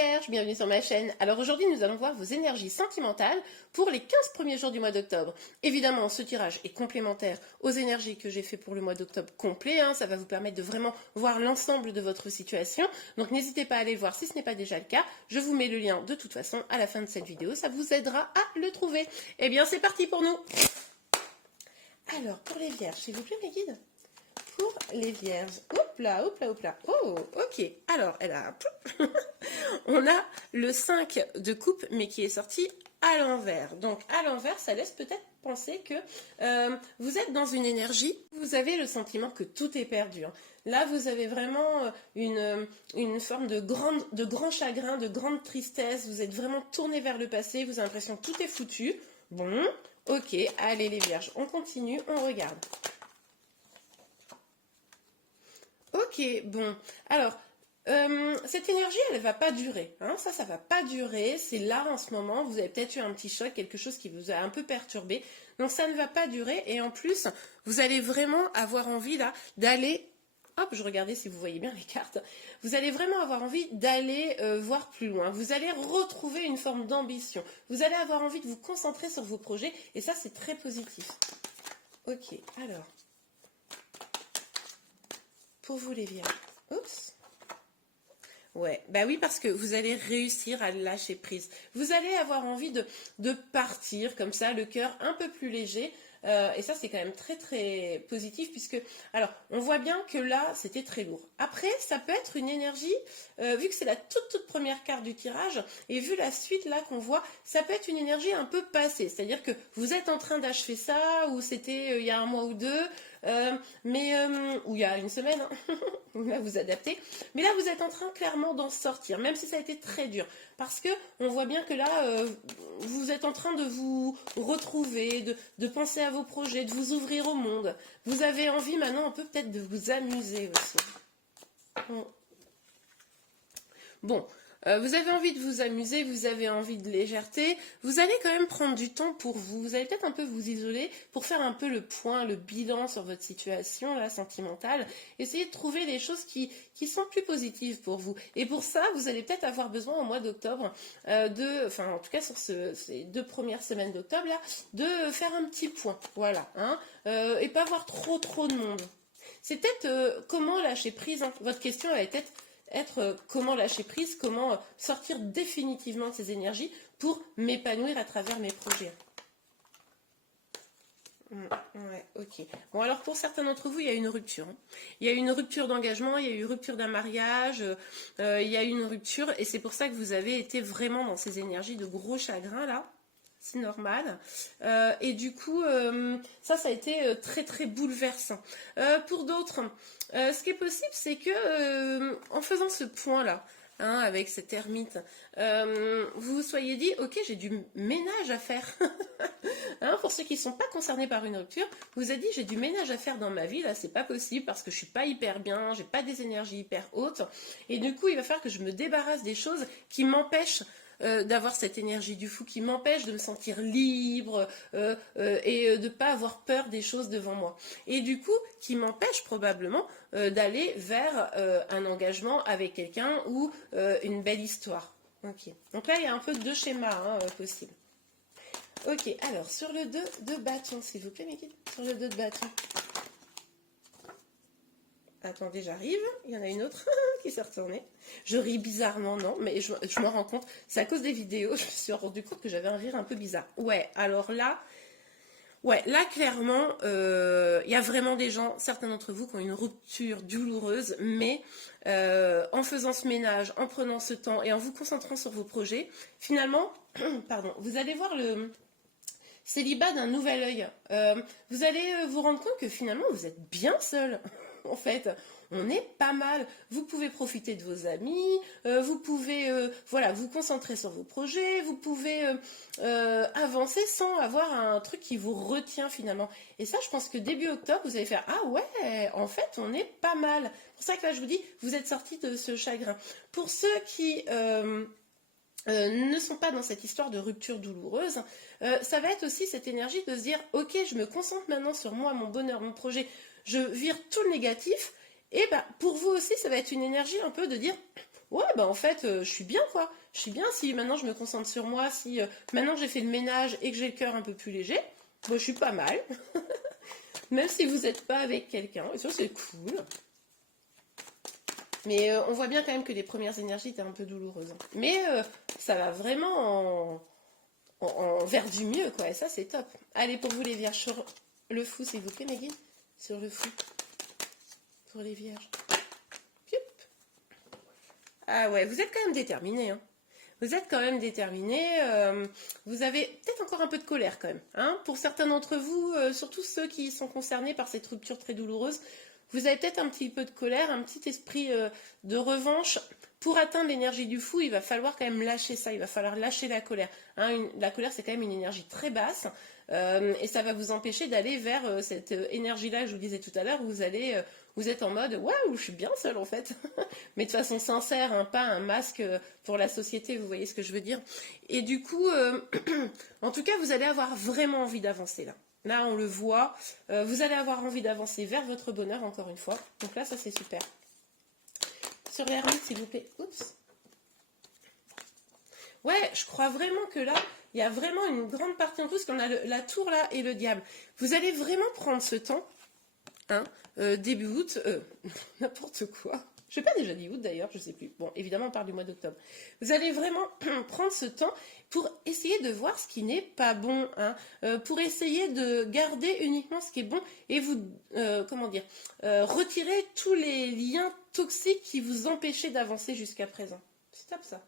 Vierges, bienvenue sur ma chaîne. Alors aujourd'hui nous allons voir vos énergies sentimentales pour les 15 premiers jours du mois d'octobre. Évidemment ce tirage est complémentaire aux énergies que j'ai fait pour le mois d'octobre complet, ça va vous permettre de vraiment voir l'ensemble de votre situation. Donc n'hésitez pas à aller le voir si ce n'est pas déjà le cas. Je vous mets le lien de toute façon à la fin de cette vidéo, ça vous aidera à le trouver. Eh bien c'est parti pour nous. Alors pour les Vierges, s'il vous plaît mes guides. Pour les Vierges, hop là, hop là, hop là. Oh, ok. Alors, on a le 5 de coupe, mais qui est sorti à l'envers. Donc, à l'envers, ça laisse peut-être penser que vous êtes dans une énergie, vous avez le sentiment que tout est perdu. Là, vous avez vraiment une forme de grand chagrin, de grande tristesse. Vous êtes vraiment tourné vers le passé, vous avez l'impression que tout est foutu. Bon, ok, allez les Vierges, on continue, on regarde. Ok, bon, alors, cette énergie, elle ne va pas durer, ça va pas durer, c'est là en ce moment, vous avez peut-être eu un petit choc, quelque chose qui vous a un peu perturbé, donc ça ne va pas durer, et en plus, vous allez vraiment avoir envie là, d'aller, hop, je regardais si vous voyez bien les cartes, vous allez vraiment avoir envie d'aller voir plus loin, vous allez retrouver une forme d'ambition, vous allez avoir envie de vous concentrer sur vos projets, et ça c'est très positif. Ok, alors... Pour vous les Vierges. Oups. Ouais, bah oui, parce que vous allez réussir à lâcher prise. Vous allez avoir envie de partir comme ça, le cœur un peu plus léger. Et ça, c'est quand même très très positif puisque, alors, on voit bien que là, c'était très lourd. Après, ça peut être une énergie, vu que c'est la toute première carte du tirage, et vu la suite là qu'on voit, ça peut être une énergie un peu passée. C'est-à-dire que vous êtes en train d'achever ça, ou c'était il y a un mois ou deux, ou il y a une semaine, là vous adaptez, mais là vous êtes en train clairement d'en sortir, même si ça a été très dur, parce que on voit bien que là vous êtes en train de vous retrouver, de penser à vos projets, de vous ouvrir au monde. Vous avez envie maintenant un peu peut-être de vous amuser aussi. Bon, vous avez envie de vous amuser, vous avez envie de légèreté, vous allez quand même prendre du temps pour vous, vous allez peut-être un peu vous isoler pour faire un peu le point, le bilan sur votre situation là, sentimentale, essayez de trouver des choses qui sont plus positives pour vous. Et pour ça, vous allez peut-être avoir besoin au mois d'octobre, en tout cas sur ces 2 premières semaines d'octobre là, de faire un petit point, voilà, et pas avoir trop de monde. C'est peut-être comment lâcher prise, votre question va être comment lâcher prise, comment sortir définitivement de ces énergies pour m'épanouir à travers mes projets. Ouais, ok. Bon, alors pour certains d'entre vous, il y a une rupture. Il y a une rupture d'engagement, il y a eu une rupture d'un mariage, il y a eu une rupture, et c'est pour ça que vous avez été vraiment dans ces énergies de gros chagrin là. C'est normal. Et du coup, ça a été très bouleversant. Pour d'autres, ce qui est possible, c'est que en faisant ce point-là, avec cette ermite, vous vous soyez dit, ok, j'ai du ménage à faire. Pour ceux qui ne sont pas concernés par une rupture, vous avez dit, j'ai du ménage à faire dans ma vie, là, c'est pas possible parce que je suis pas hyper bien, j'ai pas des énergies hyper hautes. Et du coup, il va falloir que je me débarrasse des choses qui m'empêchent d'avoir cette énergie du fou, qui m'empêche de me sentir libre et de ne pas avoir peur des choses devant moi. Et du coup, qui m'empêche probablement d'aller vers un engagement avec quelqu'un ou une belle histoire. Ok. Donc là, il y a un peu 2 schémas possibles. Ok, alors sur le 2 de bâton, s'il vous plaît, mes guides, sur le 2 de bâton. Attendez, j'arrive. Il y en a une autre qui s'est retournée. Je ris bizarrement, non, mais je me rends compte. C'est à cause des vidéos, je me suis rendu compte que j'avais un rire un peu bizarre. Ouais, alors là, clairement, il y a vraiment des gens, certains d'entre vous, qui ont une rupture douloureuse, mais en faisant ce ménage, en prenant ce temps et en vous concentrant sur vos projets, finalement, pardon, vous allez voir le célibat d'un nouvel œil. Vous allez vous rendre compte que finalement, vous êtes bien seul. En fait, on est pas mal. Vous pouvez profiter de vos amis, vous pouvez vous concentrer sur vos projets, vous pouvez avancer sans avoir un truc qui vous retient finalement. Et ça, je pense que début octobre, vous allez faire « Ah ouais, en fait, on est pas mal ». C'est pour ça que là, je vous dis, vous êtes sortis de ce chagrin. Pour ceux qui... ne sont pas dans cette histoire de rupture douloureuse, ça va être aussi cette énergie de se dire « Ok, je me concentre maintenant sur moi, mon bonheur, mon projet, je vire tout le négatif ». Et pour vous aussi, ça va être une énergie un peu de dire ouais, bah en fait, je suis bien, quoi. Je suis bien si maintenant je me concentre sur moi, si maintenant que j'ai fait le ménage et que j'ai le cœur un peu plus léger, bah, je suis pas mal. Même si vous n'êtes pas avec quelqu'un, et ça c'est cool. Mais on voit bien quand même que les premières énergies étaient un peu douloureuses. Mais ça va vraiment vers du mieux, quoi. Et ça, c'est top. Allez, pour vous les vierges, sur le fou, s'il vous plaît, Meggy. Sur le fou. Pour les vierges. Pioup. Ah ouais, vous êtes quand même déterminés, hein. Vous êtes quand même déterminés. Vous avez peut-être encore un peu de colère, quand même. Hein. Pour certains d'entre vous, surtout ceux qui sont concernés par cette rupture très douloureuse, vous avez peut-être un petit peu de colère, un petit esprit de revanche. Pour atteindre l'énergie du fou, il va falloir quand même lâcher ça, il va falloir lâcher la colère. Hein, la colère, c'est quand même une énergie très basse, et ça va vous empêcher d'aller vers cette énergie-là, je vous disais tout à l'heure, où vous êtes en mode « Waouh, je suis bien seule en fait !» Mais de façon sincère, hein, pas un masque pour la société, vous voyez ce que je veux dire. Et du coup, en tout cas, vous allez avoir vraiment envie d'avancer là. Là, on le voit, vous allez avoir envie d'avancer vers votre bonheur, encore une fois. Donc là, ça c'est super. Sur l'ermite, s'il vous plaît. Oups. Ouais, je crois vraiment que là, il y a vraiment une grande partie en plus, qu'on a la tour là et le diable. Vous allez vraiment prendre ce temps, hein, début août, n'importe quoi. Je n'ai pas déjà dit août d'ailleurs, je ne sais plus. Bon, évidemment, on parle du mois d'octobre. Vous allez vraiment prendre ce temps pour essayer de voir ce qui n'est pas bon, hein, pour essayer de garder uniquement ce qui est bon et vous, comment dire, retirer tous les liens toxiques qui vous empêchaient d'avancer jusqu'à présent. C'est top ça.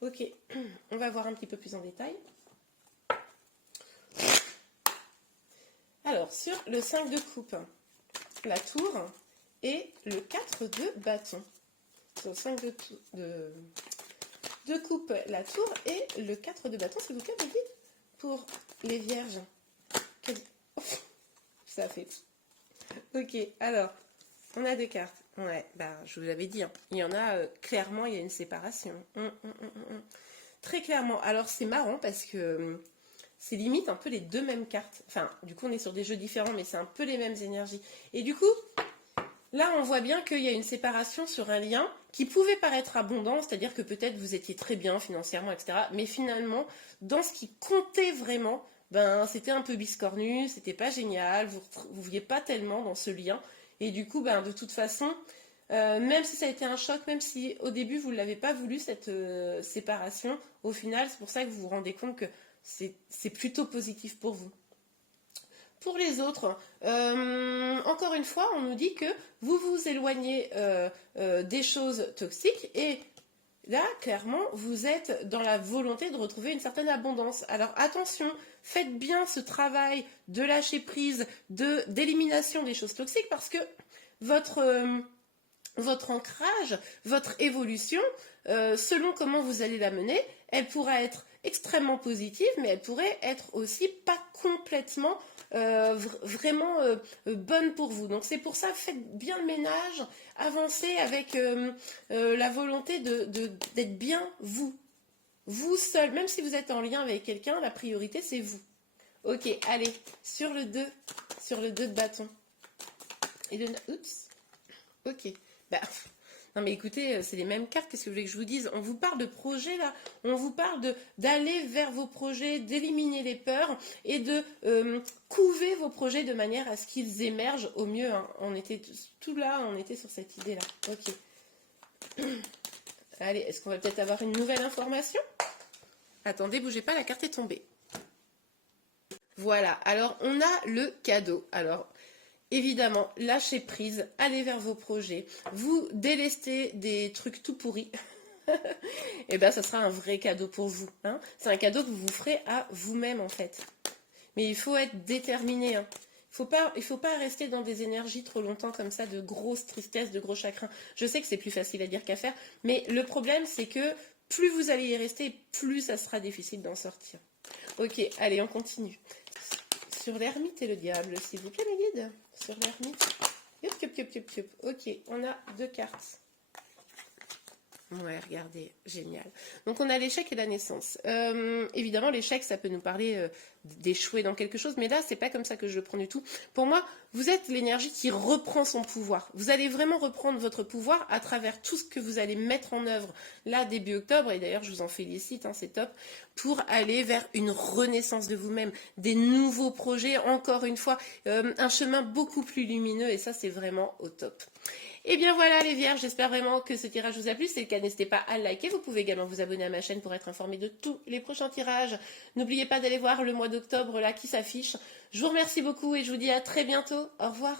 Ok, on va voir un petit peu plus en détail. Alors, sur le 5 de coupe, la tour et le 4 de bâton. Sur le 5 de coupe, la tour et le 4 de bâton, s'il vous plaît, David, pour les vierges. Oh, ça a fait. Ok, alors, on a deux cartes. Ouais, bah, je vous l'avais dit, hein. Il y en a, clairement, il y a une séparation. Très clairement. Alors, c'est marrant parce que c'est limite un peu les deux mêmes cartes. Enfin, du coup, on est sur des jeux différents, mais c'est un peu les mêmes énergies. Et du coup, là, on voit bien qu'il y a une séparation sur un lien qui pouvait paraître abondant, c'est-à-dire que peut-être vous étiez très bien financièrement, etc. Mais finalement, dans ce qui comptait vraiment, ben, c'était un peu biscornu, c'était pas génial, vous ne vouliez pas tellement dans ce lien. Et du coup, ben, de toute façon, même si ça a été un choc, même si au début vous ne l'avez pas voulu, cette séparation, au final, c'est pour ça que vous vous rendez compte que c'est plutôt positif pour vous. Pour les autres, encore une fois, on nous dit que vous vous éloignez des choses toxiques et là, clairement, vous êtes dans la volonté de retrouver une certaine abondance. Alors attention, faites bien ce travail de lâcher prise, d'élimination des choses toxiques parce que votre ancrage, votre évolution, selon comment vous allez la mener, elle pourra être extrêmement positive, mais elle pourrait être aussi pas complètement vraiment bonne pour vous. Donc c'est pour ça, faites bien le ménage, avancez avec la volonté d'être bien vous. Vous seul, même si vous êtes en lien avec quelqu'un, la priorité c'est vous. Ok, allez, sur le 2 de bâton. Et le... Oups. Ok. Bah, non mais écoutez, c'est les mêmes cartes, qu'est-ce que vous voulez que je vous dise? On vous parle de projet là, on vous parle d'aller vers vos projets, d'éliminer les peurs et de couver vos projets de manière à ce qu'ils émergent au mieux. Hein. On était tout là, on était sur cette idée là. Ok. Allez, est-ce qu'on va peut-être avoir une nouvelle information? Attendez, bougez pas, la carte est tombée. Voilà, alors on a le cadeau. Alors, évidemment, lâchez prise, allez vers vos projets, vous délestez des trucs tout pourris, et bien ça sera un vrai cadeau pour vous. Hein. C'est un cadeau que vous vous ferez à vous-même en fait. Mais il faut être déterminé. Hein. Il faut pas rester dans des énergies trop longtemps comme ça, de grosses tristesses, de gros chagrins. Je sais que c'est plus facile à dire qu'à faire, mais le problème c'est que plus vous allez y rester, plus ça sera difficile d'en sortir. Ok, allez, on continue. Sur l'ermite et le diable, s'il vous plaît, mes guides. Sur l'ermite. Yup, yup, yup, yup, yup. Ok, on a deux cartes. Ouais, regardez, génial. Donc on a l'échec et la naissance. Évidemment, l'échec, ça peut nous parler d'échouer dans quelque chose, mais là, c'est pas comme ça que je le prends du tout. Pour moi, vous êtes l'énergie qui reprend son pouvoir. Vous allez vraiment reprendre votre pouvoir à travers tout ce que vous allez mettre en œuvre là début octobre, et d'ailleurs je vous en félicite, hein, c'est top, pour aller vers une renaissance de vous-même, des nouveaux projets, encore une fois, un chemin beaucoup plus lumineux, et ça c'est vraiment au top. Et bien voilà les vierges, j'espère vraiment que ce tirage vous a plu. Si c'est le cas, n'hésitez pas à liker. Vous pouvez également vous abonner à ma chaîne pour être informé de tous les prochains tirages. N'oubliez pas d'aller voir le mois d'octobre là qui s'affiche. Je vous remercie beaucoup et je vous dis à très bientôt. Au revoir.